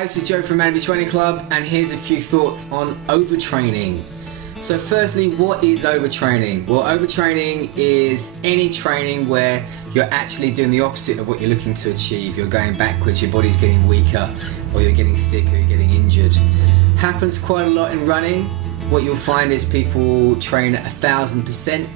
Hi, this is Joe from Manby Training Club, and here's a few thoughts on overtraining. So firstly, what is overtraining? Well, overtraining is any training where you're actually doing the opposite of what you're looking to achieve. You're going backwards, your body's getting weaker, or you're getting sick, or you're getting injured. Happens quite a lot in running. What you'll find is people train at 1,000%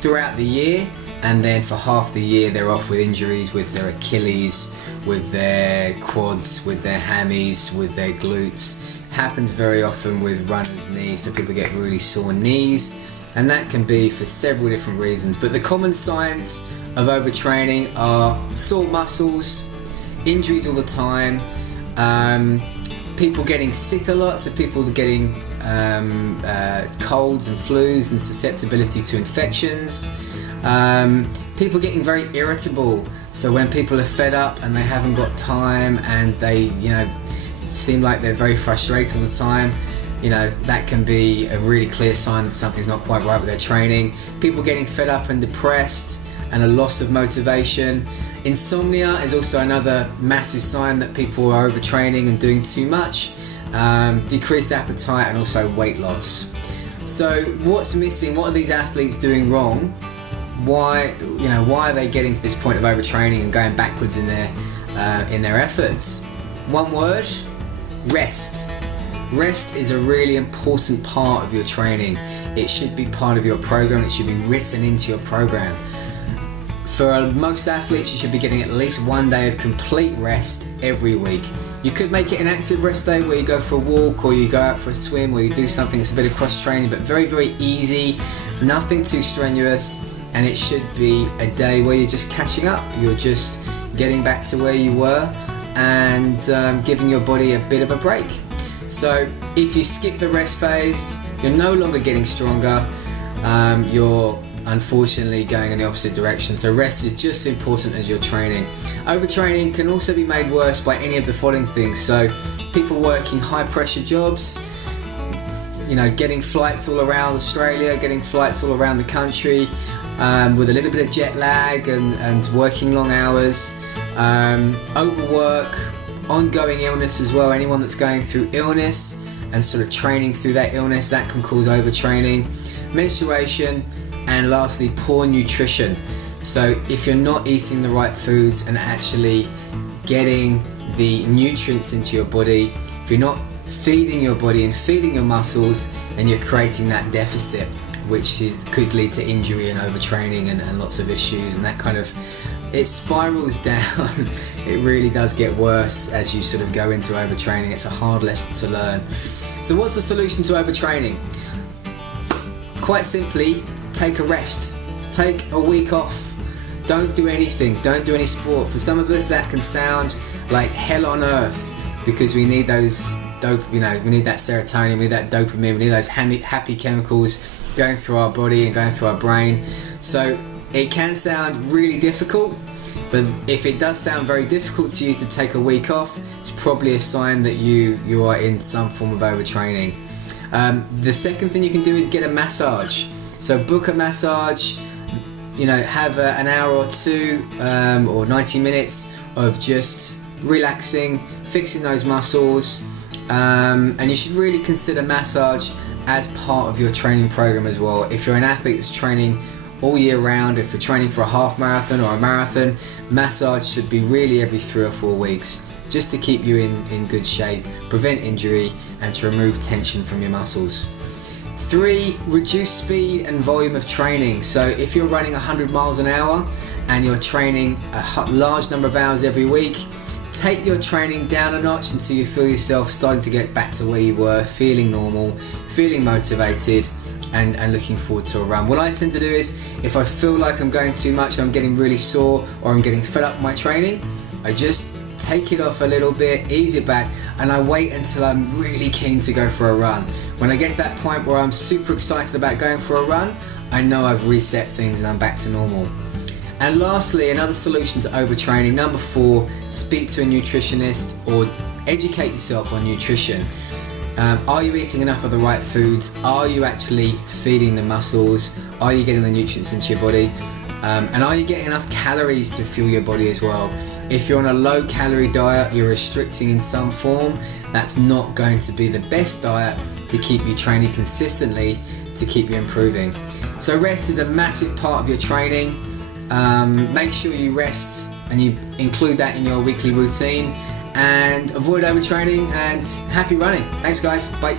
throughout the year, and then for half the year they're off with injuries with their Achilles, with their quads, with their hammies, with their glutes. Happens very often with runners' knees, so people get really sore knees, and that can be for several different reasons. But the common signs of overtraining are sore muscles, injuries all the time, people getting sick a lot, so people getting colds and flus and susceptibility to infections, people getting very irritable. So when people are fed up and they haven't got time and they, seem like they're very frustrated all the time, that can be a really clear sign that something's not quite right with their training. People getting fed up and depressed and a loss of motivation. Insomnia is also another massive sign that people are overtraining and doing too much. Decreased appetite and also weight loss. So what's missing? What are these athletes doing wrong? Why are they getting to this point of overtraining and going backwards in their efforts? One word: rest. Rest is a really important part of your training. It should be part of your program. It should be written into your program. For most athletes, you should be getting at least 1 day of complete rest every week. You could make it an active rest day where you go for a walk, or you go out for a swim, or you do something that's a bit of cross training, but very, very easy, nothing too strenuous. And it should be a day where you're just catching up, you're just getting back to where you were, and giving your body a bit of a break. So if you skip the rest phase, you're no longer getting stronger, you're unfortunately going in the opposite direction. So rest is just as important as your training. Overtraining can also be made worse by any of the following things. So people working high pressure jobs, getting flights all around Australia, getting flights all around the country, with a little bit of jet lag and working long hours, overwork, ongoing illness as well. Anyone that's going through illness and sort of training through that illness, that can cause overtraining. Menstruation, and lastly, poor nutrition. So if you're not eating the right foods and actually getting the nutrients into your body, if you're not feeding your body and feeding your muscles, and you're creating that deficit, which could lead to injury and overtraining and lots of issues, and that kind of, it spirals down. It really does get worse as you sort of go into overtraining. It's a hard lesson to learn. So what's the solution to overtraining? Quite simply, take a rest. Take a week off. Don't do anything. Don't do any sport. For some of us that can sound like hell on earth, because we need those we need that serotonin, we need that dopamine, we need those happy chemicals going through our body and going through our brain. So it can sound really difficult, but if it does sound very difficult to you to take a week off, it's probably a sign that you are in some form of overtraining. The second thing you can do is get a massage. So book a massage, have an hour or two or 90 minutes of just relaxing, fixing those muscles, and you should really consider massage as part of your training program as well. If you're an athlete that's training all year round, if you're training for a half marathon or a marathon, massage should be really every 3 or 4 weeks, just to keep you in good shape, prevent injury, and to remove tension from your muscles. 3, reduce speed and volume of training. So if you're running 100 miles an hour and you're training a large number of hours every week, take your training down a notch until you feel yourself starting to get back to where you were, feeling normal, feeling motivated, and looking forward to a run. What I tend to do is, if I feel like I'm going too much, I'm getting really sore, or I'm getting fed up with my training, I just take it off a little bit, ease it back, and I wait until I'm really keen to go for a run. When I get to that point where I'm super excited about going for a run, I know I've reset things and I'm back to normal. And lastly, another solution to overtraining, number 4, speak to a nutritionist or educate yourself on nutrition. Are you eating enough of the right foods? Are you actually feeding the muscles? Are you getting the nutrients into your body? And are you getting enough calories to fuel your body as well? If you're on a low calorie diet, you're restricting in some form, that's not going to be the best diet to keep you training consistently, to keep you improving. So rest is a massive part of your training. Make sure you rest and you include that in your weekly routine, and avoid overtraining, and happy running. Thanks guys, bye.